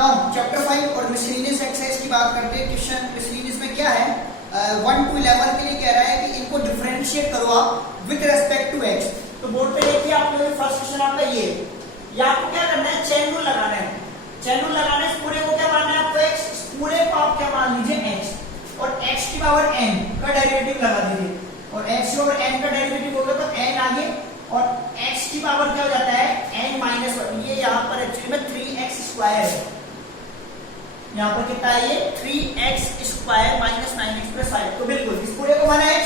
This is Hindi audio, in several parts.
चैप्टर 5 और मिसलेनियस एक्सरसाइज की बात करते हैं। क्वेश्चन मिसलेनियस में क्या है, 1 to 11 के लिए कह रहा है कि इनको डिफरेंशिएट करो आप विद रिस्पेक्ट टू एक्स। तो बोर्ड पे देखिए आप लोगों ने फर्स्ट क्वेश्चन आपका ये आपको क्या करना है, चेन रूल लगाना है। चेन रूल लगाना है, इस पूरे को क्या मानना है आपको एक्स, इस पूरे को आप क्या मान लीजिए एक्स और एक्स की पावर n का डेरिवेटिव लगा दीजिए और x की पावर n का डेरिवेटिव होगा तो n आगे और x की पावर क्या हो जाता है n माइनस 1। ये यहाँ पर एक्चुअली में 3x स्क्वायर है, यहाँ पर कितना है ये 3x square minus 9x plus 5। तो बिल्कुल इस पूरे को माना x,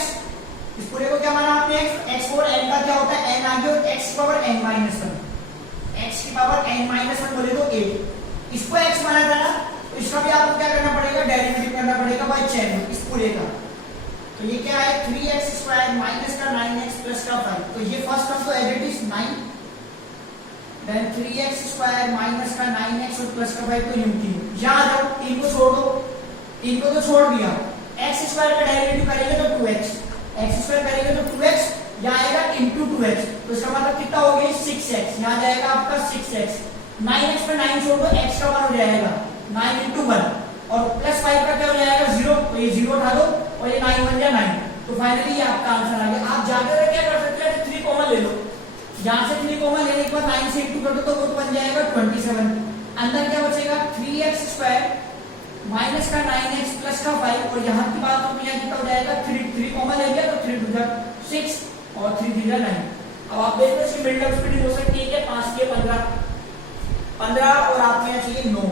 इस पूरे को क्या माना आपने x और n का क्या होता है n आगे और x की पावर n माइनस 1, x की पावर n माइनस 1 बोले तो 8। इसको x माना था ना, तो इसका भी आपको क्या करना पड़ेगा, डेरिवेटिव करना पड़ेगा बाय चेन इस पूरे का। तो ये क्या है 3x स्क्वायर माइनस का 9x प्लस का 5। तो ये फर्स्ट टर्म तो as it is 9, then 3x square minus का 9x और प्लस का 5 तो यूं यहाँ जाओ, 3 को छोड़ दो, 3 को तो छोड़ दिया। x स्क्वायर का डेरिवेटिव करेंगे तो 2x, x स्क्वायर करेंगे तो 2x, यहाँ आएगा इनटू 2x, तो इसका मतलब कितना हो गया 6x, यहाँ जाएगा आपका 6x, 9x पे 9 छोड़ दो, x का मान हो जाएगा 9 इंटू 1 और प्लस 5 का क्या हो जाएगा 0, तो ये 0 उठा दो और ये 9 बन जाए 9। तो फाइनली ये आपका आंसर आ गया। आप जाकर क्या कर सकते हैं, 3 कॉमन ले लो, यहाँ से 3 कॉमन लेने के बाद 9 से इंटू कर दो तो वो बन जाएगा 27। अंदर क्या बचेगा 3x स्क्वायर माइनस का 9x प्लस का 5 और यहाँ की बात तो यहाँ कितना हो जाएगा 3 कॉमन ले लिया तो 3 टू 6 और 3 3 9। अब आप देखो इसकी बिल्डअप स्पीड हो सकती है क्या 5 के 15 और आपके यहाँ चाहिए 9,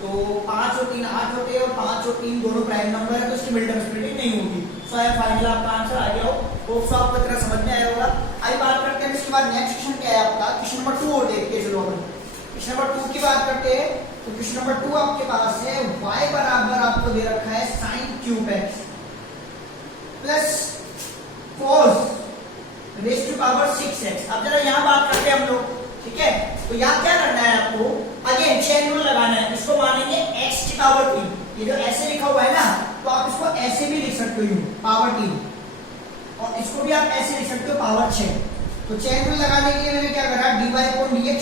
तो 5 और 3 8 होते हैं और 5 और 3 दोनों प्राइम नंबर है तो इसकी बिल्डअप स्पीड नहीं होगी। सो ये फाइनल आपका आंसर आ गया हो। होप सो आपको तरह समझ में आया होगा। अभी बात करते हैं इसके बाद नेक्स्ट क्वेश्चन क्या है आपका, क्वेश्चन नंबर 2 और देखते हैं। चलो अपन क्वेश्चन नंबर 2 की बात करते हैं। तो क्वेश्चन नंबर 2 आपके पास है y बराबर आपको दे रखा है sin cube x plus cos raise to power 6x। अब जरा यहाँ बात करते हैं हम लोग, ठीक है। तो यहाँ क्या करना है आपको, अगेन चेन रूल लगाना है। इसको मानेंगे x की पावर 3, ये जो ऐसे लिखा हुआ है ना तो आप इसको ऐसे भी लिख सकते हो पावर 3 और इसको भी आप ऐसे लिख सकते हो पावर 6। तो चेन रूल लगाने के लिए मैंने क्या करा dy अपॉन dx,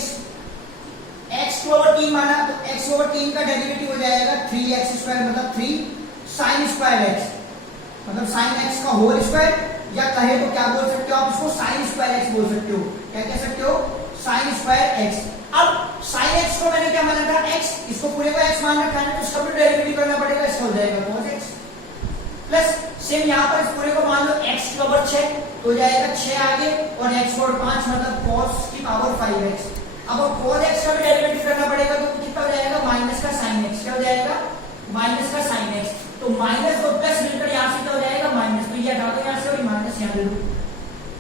x की पावर 3 माना तो x ओवर 3 का डेरिवेटिव हो जाएगा 3x स्क्वायर मतलब 3 sin स्क्वायर x मतलब sin x का होल स्क्वायर, या कहे तो क्या बोल सकते हो आप इसको sin स्क्वायर x बोल सकते हो। क्या कह सकते हो sin स्क्वायर x। अब sin x को मैंने क्या माना था x, इसको पूरे को x मान रखा है तो इसका भी डेरिवेटिव करना पड़ेगा, इसका हो जाएगा cos x प्लस सेम यहाँ पर इस पूरे को मान लो x की पावर 6 तो हो जाएगा 6 आगे और x पावर 5 मतलब cos की पावर 5x। अब cos x का भी डेरिवेटिव करना पड़ेगा तो कितना हो जाएगा माइनस का sin x, क्या हो जाएगा माइनस का sin x। तो माइनस और प्लस मिलकर यहाँ से क्या हो जाएगा माइनस, तो ये हटा दो यहाँ से और माइनस यहाँ ले लो।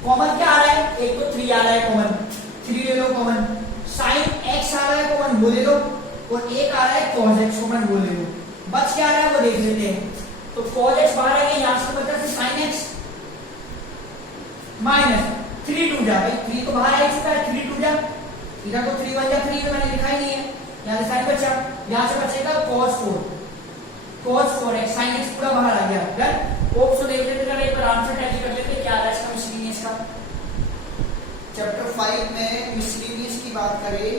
कॉमन क्या आ रहा है, एक तो 3 आ रहा है कॉमन, 3 ले लो कॉमन, sin x आ रहा है कॉमन वो ले लो और एक आ रहा है cos x कॉमन वो ले लो। बच क्या आ रहा है वो देख लेते हैं। तो cos x बाहर आ गया, यहाँ से बचा से sin x माइनस 3 टू जा भाई, 3 तो बाहर आ चुका है, 3 टू जा इधर तो 3 बन जा 3 तो मैंने लिखा ही नहीं है, यहाँ से sin बचा, यहाँ से बचेगा cos 4x sin x पूरा बाहर आ गया। डन। होप सो देख लेते हैं, एक बार आंसर टैली कर लेते हैं क्या आ रहा है इसका मिसलेनियस का। चैप्टर 5 में मिसलेनियस की बात करें,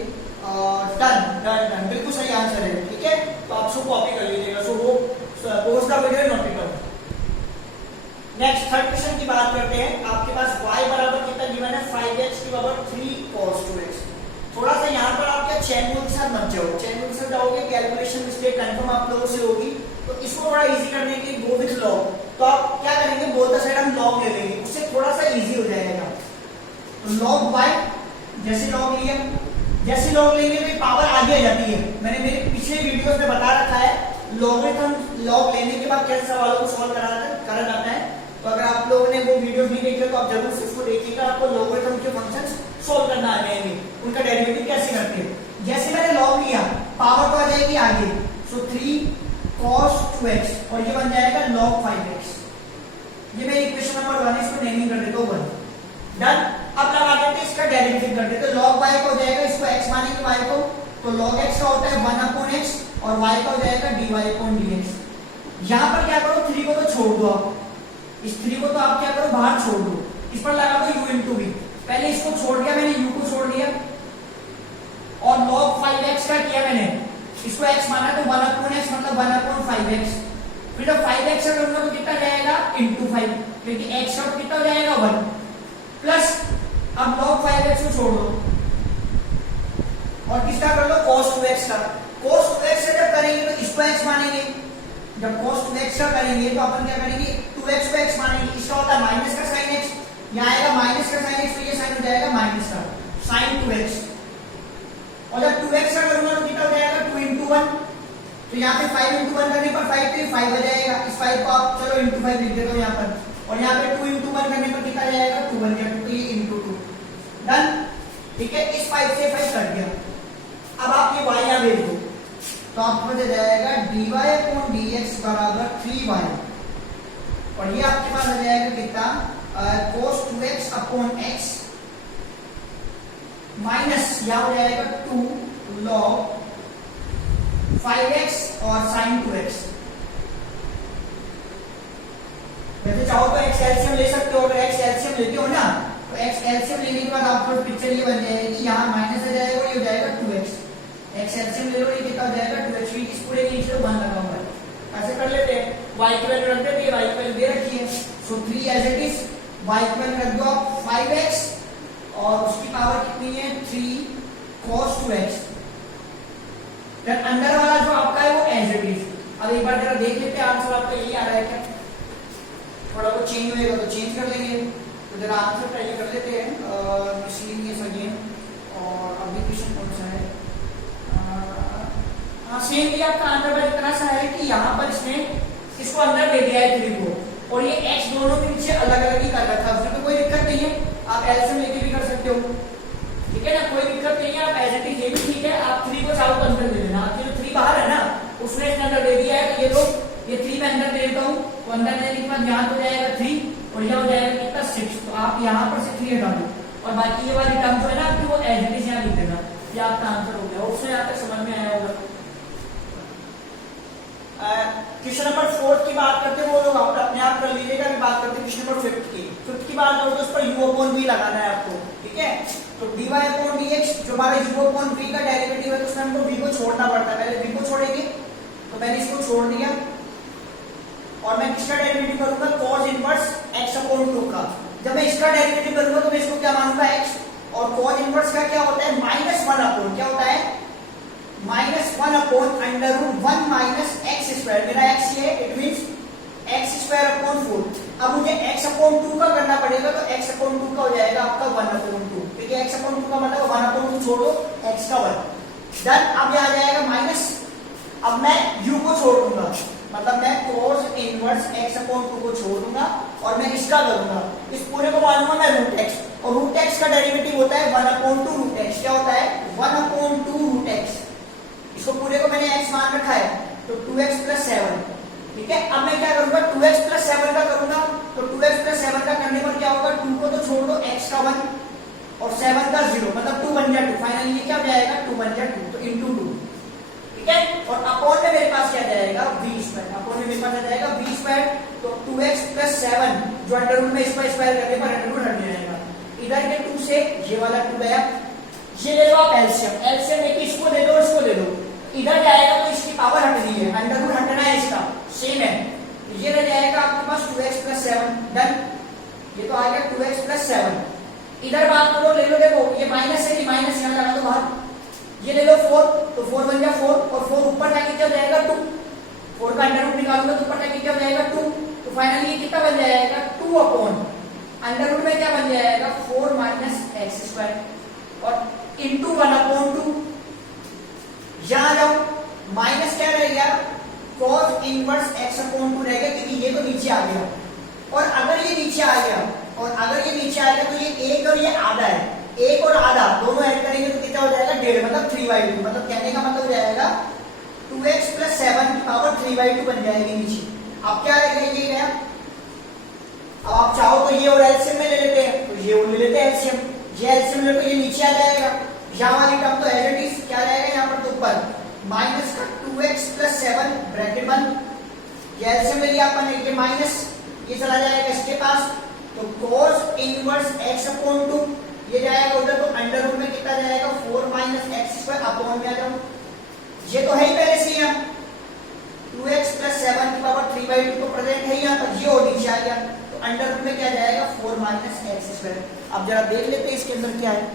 डन डन डन बिल्कुल सही आंसर है, ठीक है। तो आप सब कॉपी कर लीजिएगा। सो वो पोस्ट का वीडियो नोट कर। नेक्स्ट थर्ड क्वेश्चन की बात करते हैं। आपके पास y बराबर कितना गिवन है 5x की पावर 3 cos 2x। थोड़ा सा यहाँ पर आप क्या चेन रूल के साथ मत जाओ, चेन रूल के साथ जाओगे कैलकुलेशन मिस्टेक कंफर्म आप लोगों से होगी। तो इसको थोड़ा इजी करने के लिए गो विथ लॉग, तो आप क्या करेंगे बोथ द साइड हम लॉग ले लेंगे, उससे थोड़ा सा इजी हो जाएगा। तो log y जैसे लॉग लिया, जैसे लॉग लेंगे तो पावर आगे आ जाती है। मैंने मेरे पिछले वीडियोस में बता रखा है लॉगरिथम लॉग लेने के बाद कैसे सवालों को सॉल्व करा जाता है। तो अगर आप लोगों ने वो वीडियो नहीं देखे तो आप जरूर से उसको देखिएगा, आपको लॉगरिथम के फंक्शंस सॉल्व करना आ जाएंगे, उनका डेरिवेटिव कैसे करते हैं। जैसे मैंने लॉग लिया पावर तो आ जाएगी आगे, सो 3 cos 2x और ये बन जाएगा log 5x। ये मैं इक्वेशन नंबर 1 इसको नेमिंग कर देता हूं 1। डन। अब लगा देते हैं इसका डेरिवेटिव कर देते हैं। log y का हो जाएगा, इसको x मानेंगे y को, तो log x का होता है 1 अपॉन x और y का हो जाएगा dy अपॉन dx। यहाँ पर क्या करो 3 को तो छोड़ दो, आप इस 3 को तो आप क्या करो बाहर छोड़ दो, इस पर लगा दो u इंटू v। पहले इसको छोड़ दिया मैंने, u को छोड़ दिया और log 5x का किया मैंने इसको x माना तो 1/x मतलब 1/5x। फिर जब 5x से करूंगा तो कितना जाएगा इंटू 5, क्योंकि x शॉर्ट कितना हो जाएगा 1 प्लस अब log 5x को छोड़ दो और किसका कर लो cos 2x का। cos 2x से जब करेंगे तो इसको x मानेंगे, जब cos 2x का करेंगे तो अपन क्या करेंगे 2x को x मानेंगे। इसका होता है माइनस का sin x, यहाँ आएगा माइनस का sin x तो ये साइन हो जाएगा माइनस का sin 2x। और जब 2x का करूंगा तो कितना हो जाएगा 2 into 1, तो यहाँ पे 5 into 1 करने पर 5 3 5 हो जाएगा। इस 5 को आप चलो into 5 लिख देता हूँ यहाँ पर, और यहाँ पे 2 into 1 करने पर कितना जाएगा 2 बन गया, तो ये into 2 डन। ठीक है, इस 5 से 5 कट गया। अब आप ये y यहाँ भेज दो तो आपको बच जाएगा dy/dx बराबर 3y, और ये आपके पास आ जाएगा कितना cos 2x upon x minus यहाँ हो जाएगा 2 log 5x और sin 2x। वैसे चाहो तो x एलसीएम ले सकते हो, अगर x एलसीएम लेते हो ना तो x एलसीएम लेने के बाद आपको पिक्चर ये बन जाएगी, यहाँ माइनस आ जाएगा और ये हो जाएगा 2x। x एलसीएम ले लो, ये कितना हो जाएगा 2x, इस पूरे के नीचे 1 लगा हुआ है। ऐसे कर लेते हैं, y की वैल्यू रख देते हैं, y की वैल्यू दे रखी है, सो 3 एज इट इज, y की वैल्यू रख दो आप 5x और उसकी पावर कितनी है 3 cos 2x। फिर अंदर वाला जो आपका है वो एज इट इज। अब एक बार जरा देख लेते हैं आंसर आपका यही आ रहा है क्या, थोड़ा वो चेंज होएगा तो चेंज कर लेंगे। तो जरा आंसर ट्राई कर लेते हैं मिसलिनियस अगेन। और अभी क्वेश्चन कौन सा है, हाँ सेम ये आपका आंसर बस इतना सा है कि यहाँ पर इसने इसको अंदर दे दिया है 3 को, और ये x दोनों के नीचे अलग अलग ही कर रखा है, उसमें तो कोई दिक्कत नहीं है, आप एलसीएम लेके भी कर सकते हो। ठीक है ना, कोई दिक्कत नहीं है, आप एज इट इज ये भी ठीक है। आप 3 को चाहो तो अंदर दे देना, आपके जो 3 बाहर है ना उसने इसके अंदर दे दिया है, तो ये 3 में अंदर दे देता हूँ, तो अंदर देने के बाद यहाँ तो जाएगा 3 और यहाँ हो जाएगा कितना 6, तो आप यहाँ पर से 3 हटा दो और बाकी ये वाली टर्म जो है ना आपकी वो एज इट इज यहाँ लिख देना, ये आपका आंसर हो गया। उससे यहाँ तक समझ में आया होगा। क्वेश्चन नंबर 4 की बात करते हैं, वो लोग अपने आप कर लीजिएगा। अभी बात करते हैं क्वेश्चन नंबर 5 की बात करो तो उस पर u/v लगाना है आपको। ठीक है, तो dy/dx जो हमारा u/v का डेरिवेटिव है तो उसमें हमको v को छोड़ना पड़ता है, पहले v को छोड़ेंगे, तो मैंने इसको छोड़ दिया और मैं किसका डेरिवेटिव करूंगा cos इनवर्स x/2 का। जब मैं इसका डेरिवेटिव करूंगा तो मैं इसको क्या मानूंगा x, और cos इनवर्स का क्या होता है -1 क्या होता है -1/√1 माइनस x स्क्वायर। मेरा x ये इट मींस x²/4। अब मुझे x/2 का करना पड़ेगा, तो x/2 का हो जाएगा आपका 1/2, क्योंकि x/2 का मतलब 1/2 छोड़ो x का 1 डन। अब ये आ जाएगा माइनस, अब मैं u को छोड़ दूंगा, मतलब मैं cos इनवर्स x/2 को छोड़ दूंगा और मैं इसका करूंगा, इस पूरे को मानूंगा मैं √x, और √x का डेरिवेटिव होता है 1/2√x। क्या होता है 1/2√x, इसको पूरे को मैंने x मान रखा है, तो 2x + 7। ठीक है, अब मैं क्या करूंगा 2x + 7 का करूंगा, तो 2x + 7 का करने पर क्या होगा 2 को तो छोड़ दो, x का 1 और 7 का 0, मतलब 2 बन जाए 2, फाइनली ये क्या हो जाएगा 2 बन जाए 2, तो इंटू 2। ठीक है, और अपॉन में मेरे पास क्या जाएगा v², अपॉन में मेरे पास आ जाएगा v², तो 2x + 7 जो अंडर रूट में इसका स्क्वायर करने पर अंडर रूट हट जाएगा, इधर के 2 से ये वाला 2 गया। ये ले लो आप एलसीएम, एलसीएम लेके इसको दे दो, इसको दे दो, इधर जाएगा तो इसकी पावर हट गई है, अंडर रूट हटना है इसका, सेम है, ये रह जाएगा आपके पास 2x + 7 डन। ये तो आ गया 2x + 7। इधर बात करो, ले लो, देखो ये माइनस है, ये माइनस यहाँ लगा दो बाहर, ये ले लो 4, तो 4 बन गया 4, और 4 ऊपर जाके क्या हो जाएगा 2, 4 का अंडर रूट निकालूंगा तो ऊपर जाके क्या हो जाएगा 2, तो फाइनली ये कितना बन जाएगा 2 अपॉन अंडर रूट में क्या बन जाएगा 4 - x² और इंटू 1/2। यहां जाओ, माइनस क्या रह गया cos इनवर्स x/2 रह गया, क्योंकि ये तो नीचे आ गया, और अगर ये नीचे आ गया तो ये 1 और ये आधा है, 1 और आधा दोनों ऐड करेंगे तो कितना हो जाएगा 1.5, मतलब 3/2, मतलब कहने का मतलब हो जाएगा 2x + 7 की पावर 3/2 बन जाएगी नीचे। अब क्या रह गया ये गया, अब आप चाहो तो ये और एलसीएम में ले लेते हैं, तो ये और ले लेते हैं एलसीएम, ये एलसीएम ले तो ये नीचे आ जाएगा, यहाँ वाली टर्म तो एज इट इज क्या रहेगा यहाँ पर तो ऊपर माइनस का 2x + 7 ब्रैकेट बंद, ये एलसीएम ले लिया अपन, ये माइनस ये चला जाएगा इसके पास, तो cos इनवर्स x/2 ये जाएगा उधर, तो अंडर रूट में कितना जाएगा 4 - x² अपॉन में आ जाओ, ये तो है ही पहले से यहाँ 2x प्लस 7 की पावर 3/2 तो प्रेजेंट है यहाँ पर, ये और नीचे आ गया तो अंडर रूट में क्या जाएगा 4 माइनस एक्स स्क्वायर। अब जरा देख लेते हैं इसके अंदर क्या है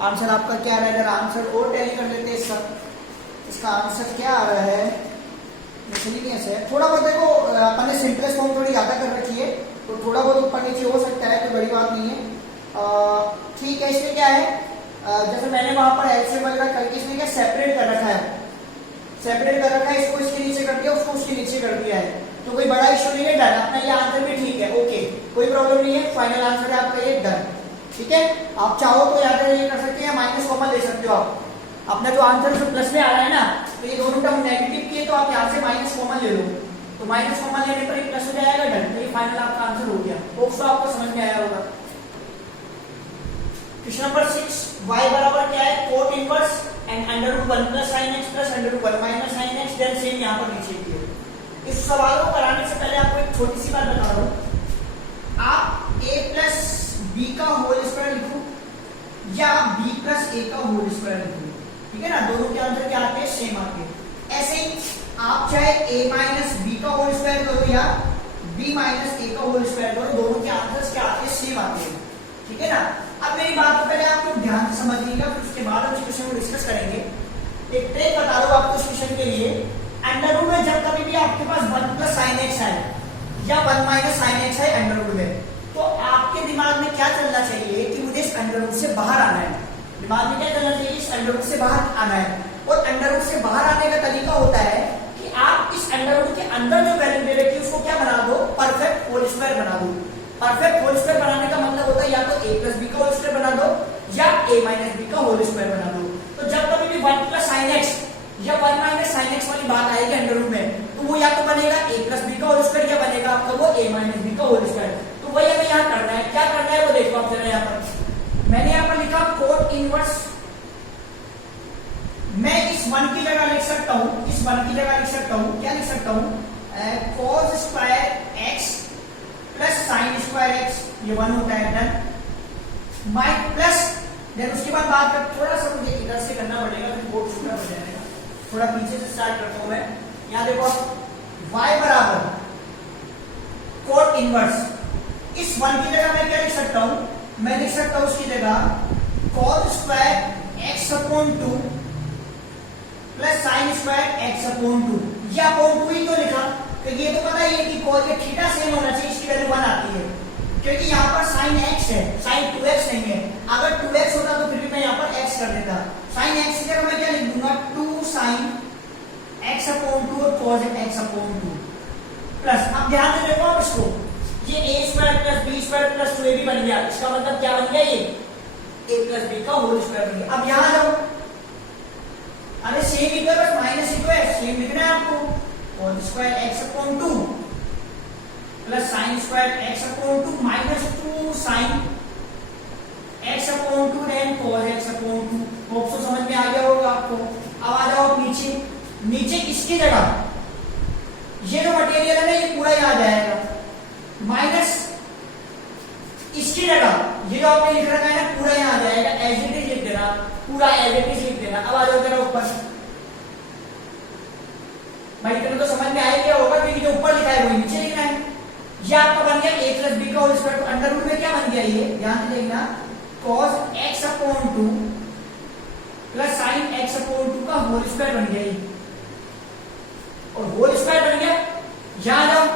आंसर आपका क्या आ रहा है, जरा आंसर और टैली कर लेते हैं इसका। इसका आंसर क्या आ रहा है, मिसलिनियस है थोड़ा बहुत, देखो अपन ने सिंपलेस्ट फॉर्म थोड़ी ज्यादा कर रखी है तो थोड़ा बहुत ऊपर नीचे हो सकता है, कोई बड़ी बात नहीं है। ठीक है, इसमें क्या है जैसे मैंने वहां पर एलसीएम वगैरह करके इसमें क्या सेपरेट कर रखा है, सेपरेट कर रखा है, इसको इसके नीचे कर दिया उसको उसके नीचे कर दिया है, तो कोई बड़ा इश्यू नहीं है, डन। अपना ये आंसर भी ठीक है, ओके कोई प्रॉब्लम नहीं है, फाइनल आंसर है आपका ये डन। ठीक है, आप चाहो तो याद ये कर सकते हैं, माइनस कॉमन ले सकते हो आप। अपना जो आंसर जो प्लस में आ रहा है ना, तो ये दोनों टर्म नेगेटिव किए तो आप यहाँ से माइनस कॉमन ले लो, तो माइनस कॉमन लेने पर ये प्लस हो जाएगा, डन। तो ये फाइनल आपका आंसर हो गया। होप्स तो आपको समझ में आया होगा। क्वेश्चन नंबर 6, y बराबर क्या है cot inverse and under root 1 plus sin x plus under root 1 minus sin x, then same यहाँ पर नीचे किए। इस सवाल को कराने से पहले आपको एक छोटी सी बात बता रहा हूँ, आप a प्लस बी का होल स्क्वायर लिखो या b प्लस a का होल स्क्वायर लिखो, ठीक है ना, दोनों के आंसर क्या आते हैं सेम आते हैं। ऐसे ही आप चाहे a माइनस बी का होल स्क्वायर करो या b माइनस a का होल स्क्वायर करो, दोनों के आंसर क्या आते हैं सेम आते हैं, ठीक है ना। अब मेरी बात को पहले आप लोग ध्यान से समझिएगा, फिर उसके बाद हम इस क्वेश्चन को डिस्कस करेंगे। एक ट्रिक बता दो आपको इस क्वेश्चन के लिए, अंडर रूट में जब कभी भी आपके पास 1 प्लस sin x है या 1 माइनस sin x है अंडर रूट में, तो आपके दिमाग में क्या चलना चाहिए कि मुझे इस अंडर रूट से बाहर आना है। दिमाग में क्या चलना चाहिए, इस अंडर रूट से बाहर आना है। और अंडर रूट से बाहर आने का तरीका होता है कि आप इस अंडर रूट के अंदर जो वैल्यू दे रखी है उसको क्या बना दो, परफेक्ट होल स्क्वायर बना दो। परफेक्ट होल स्क्वायर बनाने का मतलब होता है या तो a प्लस बी का होल स्क्वायर बना दो या a माइनस बी का होल स्क्वायर बना दो। तो जब कभी भी 1 प्लस sin x या 1 माइनस sin x वाली बात आएगी अंडर रूट में, तो वो या तो बनेगा a प्लस बी का होल स्क्वायर या बनेगा आपका वो a माइनस बी का होल स्क्वायर। तो वही हमें यहाँ करना है, क्या करना है वो देखो आप जरा। यहाँ पर मैंने यहाँ पर लिखा कोट इनवर्स, मैं इस 1 की जगह लिख सकता हूँ, इस 1 की जगह लिख सकता हूँ, क्या लिख सकता हूँ, cos square x plus sin square x, ये 1 होता है, डन। माइ प्लस देन उसके बाद बात कर, थोड़ा सा मुझे इधर से करना पड़ेगा फिर बोर्ड छोटा हो जाएगा, थोड़ा पीछे से स्टार्ट करता हूं मैं। यहाँ देखो y बराबर कोट इनवर्स, इस 1 की जगह मैं क्या लिख सकता हूं, मैं लिख सकता हूं उसकी जगह cos square x upon 2 plus sin square x upon 2, ये अपॉन 2 ही क्यों लिखा, तो ये तो पता ही है कि cos के थीटा सेम होना चाहिए, इसकी वैल्यू 1 आती है, क्योंकि यहाँ पर sin x है, sin 2x नहीं है। अगर 2x होता तो फिर भी मैं यहाँ पर x कर देता, sin x की जगह मैं क्या लिख दूंगा 2 sin x अपॉन 2 और cos x अपॉन 2 प्लस, अब ध्यान से देखो आप इसको, ये a square plus b square plus 2ab बन गया, इसका मतलब क्या बन गया, ये a प्लस b का होल स्क्वायर बन गया। अब यहाँ जाओ, अरे सेम ही बस माइनस ही तो है, सेम लिखना है आपको, cos square x upon 2 plus sin square x upon 2 minus 2 sin x upon 2 then cos x upon 2। Hope so समझ में आ गया होगा आपको। अब आ जाओ नीचे, नीचे इसकी जगह ये जो मटेरियल है ना ये पूरा ही आ जाएगा, माइनस इसकी जगह ये जो आपने लिख रखा है ना पूरा यहाँ आ जाएगा, एज इट इज लिख देना, पूरा एज इट इज लिख देना। अब आ जाओ जरा ऊपर, भाई तुम्हें तो समझ में आ ही गया होगा क्योंकि जो ऊपर लिखा है वही नीचे लिखना है। ये आपका बन गया a प्लस बी का होल स्क्वायर, तो अंडर रूट में क्या बन गया, ये ध्यान से देखना, cos x upon 2 plus sin x upon 2 का होल स्क्वायर बन गया ये, और होल स्क्वायर बन गया। यहां जाओ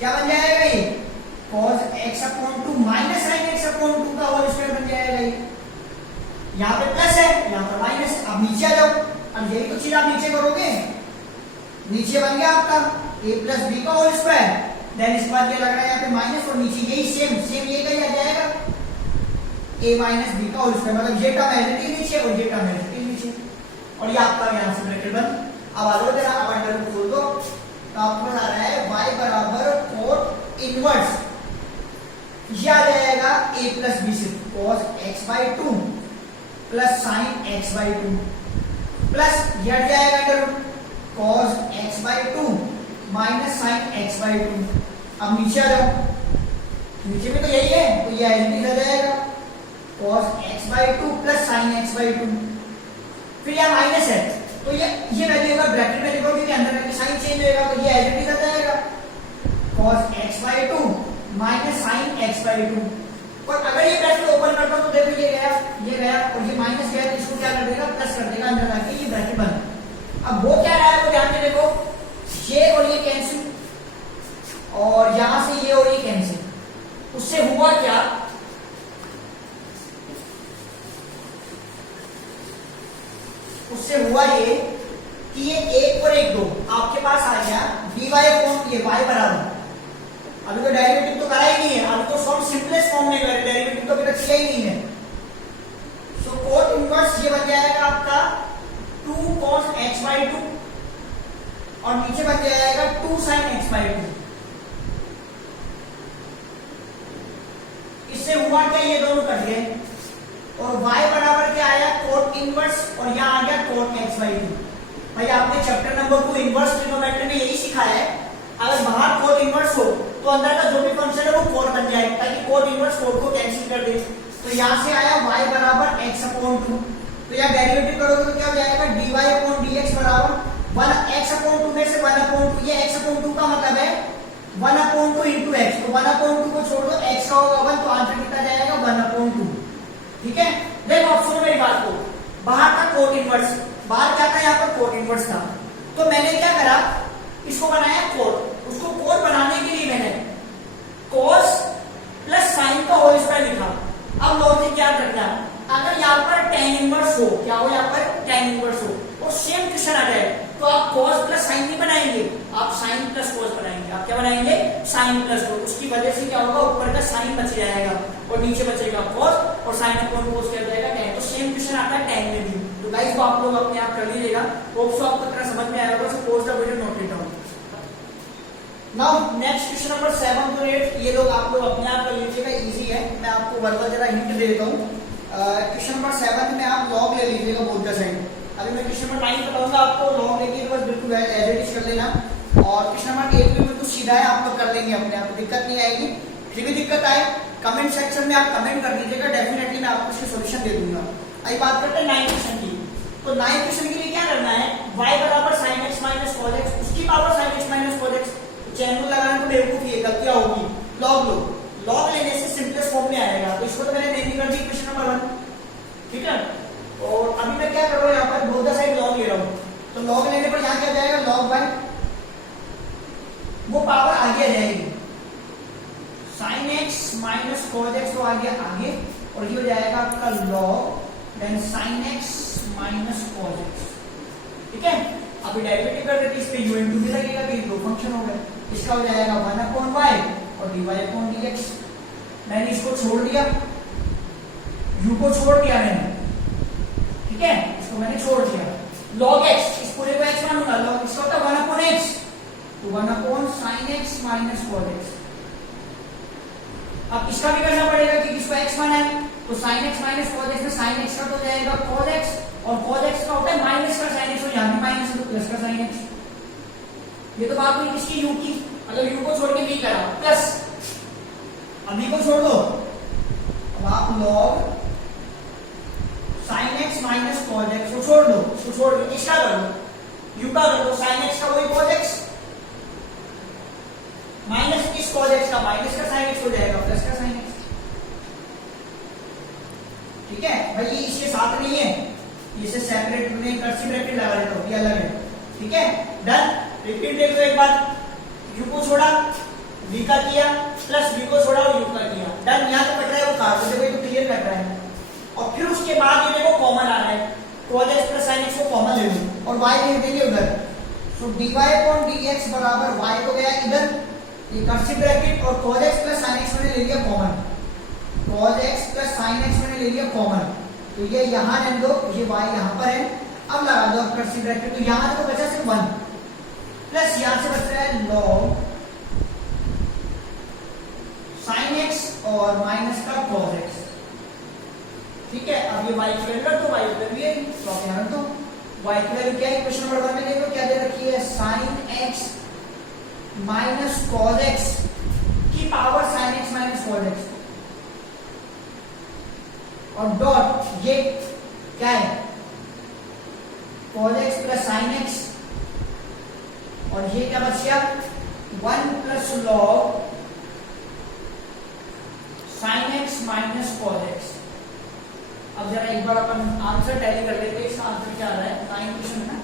क्या बन जाएगा, ये cos x upon 2 minus sin x upon 2 का होल स्क्वायर बन जाएगा ये, यहाँ पे प्लस है यहाँ पर माइनस। अब नीचे आ जाओ, अब यही तो चीज आप नीचे करोगे, नीचे बन गया आपका a प्लस बी का होल स्क्वायर, देन इस बार क्या लग रहा है यहाँ पे माइनस, और नीचे यही सेम सेम ये कहीं आ जाएगा a माइनस बी का होल स्क्वायर, मतलब ये टर्म एज इट इज नीचे और ये टर्म एज इट इज नीचे, और ये आपका यहाँ से ब्रैकेट बंद। अब आ जाओ जरा, अब अंडर रूट खोल दो, तो आपको आ रहा है y बराबर कोट इनवर्स, ये आ जाएगा a प्लस बी से cos x by 2 plus sin x by 2 plus ये हट जाएगा under root cos x by 2 minus sin x by 2। अब नीचे आ जाओ, नीचे में तो यही है तो ये एज इट इज आ जाएगा cos x by 2 plus sin x by 2, फिर यहाँ माइनस है तो ये वैल्यू होगा ब्रैकेट में लिखो क्योंकि अंदर में साइन चेंज होगा, तो ये एज इट इज आ जाएगा cos x/2 minus sin x/2। और अगर ये ब्रैकेट ओपन करता हूं तो देखो ये गया और ये माइनस गया, तो इसको क्या कर देगा, प्लस कर देगा अंदर आके, ये ब्रैकेट बंद। अब वो क्या रहा है वो ध्यान में देखो, ये और ये कैंसिल और यहां से ये और ये कैंसिल। उससे हुआ क्या, उससे हुआ ये कि ये 1 और 1 2 आपके पास आ गया dy अपॉन ये y बराबर, अभी तो डेरिवेटिव तो करा ही नहीं है, अभी तो फॉर्म सिंपलेस्ट फॉर्म में करे, डेरिवेटिव तो अभी तक किया ही नहीं है। सो कोट इनवर्स ये बन जाएगा आपका 2 cos x/2 और नीचे बन जाएगा 2 sin x/2। इससे हुआ क्या, ये दोनों कट गए और y बराबर क्या आया, कोट इनवर्स, और यहां आ गया कोट x/2। भाई आपने चैप्टर नंबर 2 इनवर्स ट्रिग्नोमेट्री में यही सिखाया है, अगर बाहर कोट इनवर्स हो तो अंदर का जो भी फंक्शन है वो कोट बन जाए, ताकि कोट इनवर्स कोट को कैंसिल कर दे। तो यहां से आया y बराबर x/2, तो यहां डेरिवेटिव करोगे तो क्या हो जाएगा, dy अपॉन dx बराबर 1 x/2 में से 1/2, ये x/2 का मतलब है 1/2 into x, तो 1/2 को छोड़ दो, x का होगा 1, तो आंसर कितना जाएगा 1/2। ठीक है, देखो अब सुनो मेरी बात को, बाहर का कोट इनवर्स, बाहर क्या था, यहाँ पर कोट इनवर्स था, तो मैंने क्या करा, इसको बनाया कोट। उसको कोट बनाने के लिए मैंने cos प्लस साइन का होल स्क्वायर लिखा। अब लॉजिक क्या करना है, अगर यहाँ पर tan इनवर्स हो, क्या हो यहाँ पर tan इनवर्स हो और सेम क्वेश्चन आ जाए, तो आप cos प्लस साइन नहीं बनाएंगे, आप sin प्लस cos बनाएंगे। आप क्या बनाएंगे, sin प्लस cos। उसकी वजह से क्या होगा, ऊपर का साइन बच जाएगा और नीचे बचेगा cos, और sin अपॉन cos क्या हो जाएगा tan। तो सेम क्वेश्चन आता है tan में भी। तो गाइस वो आप लोग अपने आप कर लीजिएगा, होप सो आपको इतना समझ में आया होगा। So post the video, note it down. Now next question number 7 to 8, ये लोग आप लोग अपने आप कर लीजिएगा, इजी है। मैं आपको वर्बल जरा हिंट दे देता हूँ। क्वेश्चन नंबर 7 में आप लॉग ले लीजिएगा बोथ द साइड। अभी मैं क्वेश्चन नंबर 9 बताऊंगा आपको, लॉग लेके बस बिल्कुल एज इट इज कर लेना। और क्वेश्चन नंबर 8 में बिल्कुल सीधा है, आप लोग कर लेंगे अपने आप, दिक्कत नहीं आएगी। फिर भी दिक्कत आए कमेंट सेक्शन में आप कमेंट कर दीजिएगा, डेफिनेटली मैं आपको इसकी सोल्यूशन दे दूंगा। अभी बात करते हैं 9 क्वेश्चन की। तो 9 क्वेश्चन के लिए क्या करना है, y बराबर sin x minus cos x, उसकी power sin x minus cos x। Channel लगाने को बेवकूफी है, गलतियां होगी। लॉग लो, लॉग लेने से सिंपलेस्ट फॉर्म में आएगा, तो इसको तो मैंने नहीं कर दी क्वेश्चन नंबर 1। ठीक है, और अभी मैं क्या कर रहा हूँ, यहाँ पर बोथ द साइड लॉग ले रहा हूँ। तो लॉग लेने पर यहाँ क्या जाएगा, log y, वो पावर आगे आ जाएगी, sin x minus cos x तो आ गया आगे, और ये हो जाएगा आपका log then sin x minus cos x। ठीक है, अभी डेरिवेटिव कर देते, इस पे u इनटू भी लगेगा, तो ये दो फंक्शन हो गए। इसका हो जाएगा 1/y और dy अपॉन dx। मैंने इसको छोड़ दिया, u को छोड़ दिया मैंने, ठीक है, इसको मैंने छोड़ दिया। log x, इस पूरे को x मानूंगा, log इसका होता है 1/x, तो 1/sin x minus cos x। अब इसका भी करना पड़ेगा कि इसको x माना है, तो sin x minus cos x में sin x का तो जाएगा cos x, और cos x का होता है माइनस का sin x, तो यहाँ भी माइनस है तो प्लस का sin x। ये तो बात हुई किसकी, u की। अगर u को छोड़ के v करा प्लस, अब v को छोड़ दो, अब आप log sin x minus cos x को छोड़ दो, इसको छोड़ दो, इसका कर दो, u का कर दो, sin x का वही cos x माइनस इस cos x का माइनस का sin x हो जाएगा प्लस का sin x। ठीक है भाई, ये इसके साथ नहीं है, इसे सेपरेट में कर्सिव ब्रैकेट लगा देता हूं, ये अलग है। ठीक है, डन। रिपीट देख लो एक बार, u को छोड़ा v का किया, प्लस v को छोड़ा और u का किया, डन। यहां तो कट रहा है वो काट दो, देखो तो क्लियर कट रहा है। और फिर उसके बाद ये देखो कॉमन आ रहा है, cos x plus sin x को कॉमन ले लो और y लिख देंगे उधर। सो dy अपॉन dx बराबर y को गया इधर, ये कर्सिव ब्रैकेट, और cos x plus sin x मैंने ले लिया common, cos x plus sin x मैंने ले लिया कॉमन, तो ये यहां रहने दो, ये y यहां पर है। अब लगा दो कर्सिव ब्रैकेट, तो यहां तो बचा सिर्फ 1, प्लस यहां से बच रहा है log sin x और माइनस का cos x। ठीक है, अब ये y की वैल्यू रख दो, y की वैल्यू है, तो आप यहां रख दो। y की वैल्यू क्या है, क्वेश्चन नंबर 1 में देखो क्या दे रखी है, sin x minus cos x की power sin x minus cos x, और डॉट ये क्या है, cos x plus sin x, और ये क्या बच गया 1 plus log sin x minus cos x। अब जरा एक बार अपन आंसर टैली कर लेते हैं। इसका आंसर क्या आ रहा है, 9 क्वेश्चन है,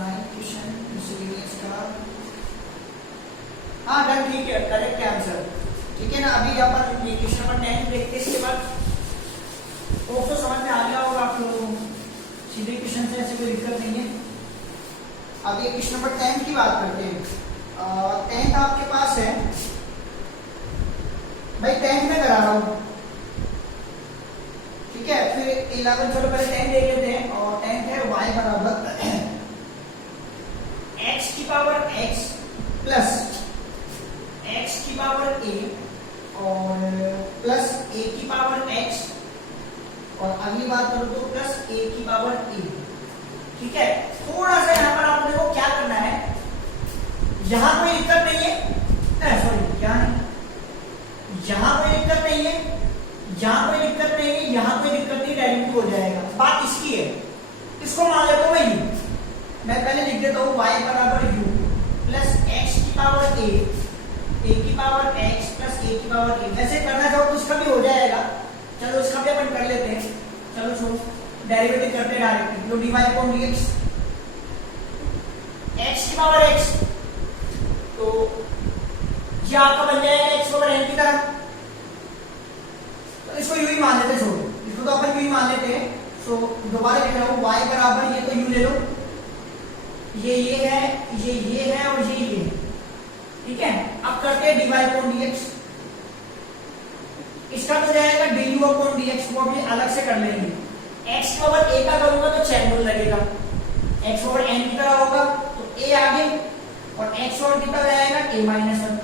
9 क्वेश्चन मिसलेनियस का। हाँ डन, ठीक है, करेक्ट आंसर, ठीक है ना। अभी अपन ये क्वेश्चन नंबर 10 देखते हैं। इसके बाद तो समझ में आ गया होगा आप लोगों को, सीधे क्वेश्चन से ऐसे कोई दिक्कत नहीं है। अब ये क्वेश्चन नंबर 10 की बात करते हैं। 10th आपके पास है भाई, 10th में करा रहा हूं, ठीक है। फिर 11, चलो पहले 10 देख लेते हैं। और 10th है y बराबर x की पावर x प्लस x की पावर a और प्लस a की पावर x, और अगली बात करो तो प्लस a की पावर a, ठीक है। थोड़ा सा यहाँ पर आपने को क्या करना है, यहां कोई दिक्कत नहीं है, सॉरी क्या है, यहां कोई दिक्कत नहीं है, यहां कोई दिक्कत नहीं है, यहां कोई दिक्कत नहीं, डेरिवेटिव हो जाएगा। बात इसकी है, इसको मान लेता हूं मैं पहले लिख देता हूं y बराबर u प्लस x की पावर a की पावर x प्लस a की पावर a। वैसे करना चाहो तो इसका भी हो जाएगा, चलो इसका भी अपन कर लेते हैं। चलो छोड़ो, डेरिवेटिव करते हैं डायरेक्टली। तो dy अपॉन dx, x की पावर x, तो ये आपका बन जाएगा x पावर n की तरह। तो इसको यू ही मान लेते हैं, छोड़ो इसको तो अपन यू ही मान लेते हैं। सो दोबारा लिख रहा हूं y बराबर, ये तो u ले लो, ये है, ये है और ये है, ठीक है। अब करते हैं dy अपॉन dx, इसका तो जाएगा du अपॉन dx, वो भी अलग से कर लेंगे। x पावर a का करूंगा तो चैनल लगेगा, x पावर n की तरह होगा तो a आगे, और x और कितना जाएगा a माइनस 1,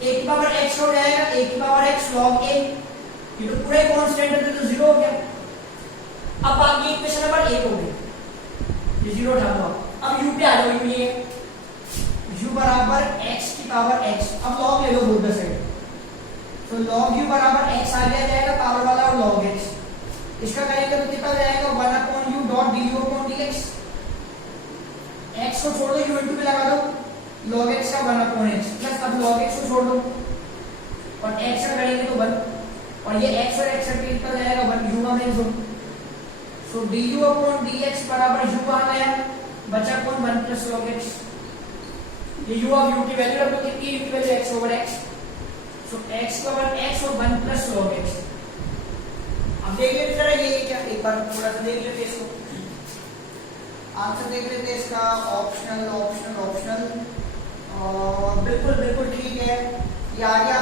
a की पावर x हो जाएगा a की पावर x log a, ये तो पूरे कांस्टेंट है तो 0 हो गया। अब बाकी इक्वेशन नंबर 1 हो गई, ये 0 उठा दो। अब u पे आ जाओ, ये u बराबर x की पावर x, अब log ले लो बोथ द साइड, तो log u बराबर x आ गया जाएगा पावर वाला और log x, इसका करेंगे तो कितना जाएगा 1 upon u dot du upon dx। x को छोड़ दो, u इनटू पे लगा दो, log x का 1 अपॉन x प्लस, अब log x को छोड़ दो और x का करेंगे तो 1, और ये x और x का कितना जाएगा 1 u का माइनस 1। सो du अपॉन dx बराबर u आ गया, बचा कौन 1 प्लस log x। ये u ऑफ u की वैल्यू रख दो, कितनी u की वैल्यू x ओवर x, सो x ओवर x और 1 प्लस log x। अब देख लेते जरा ये क्या, एक बार थोड़ा सा देख लेते इसको, आंसर देख लेते इसका। ऑप्शनल, बिल्कुल ठीक है, ये आ गया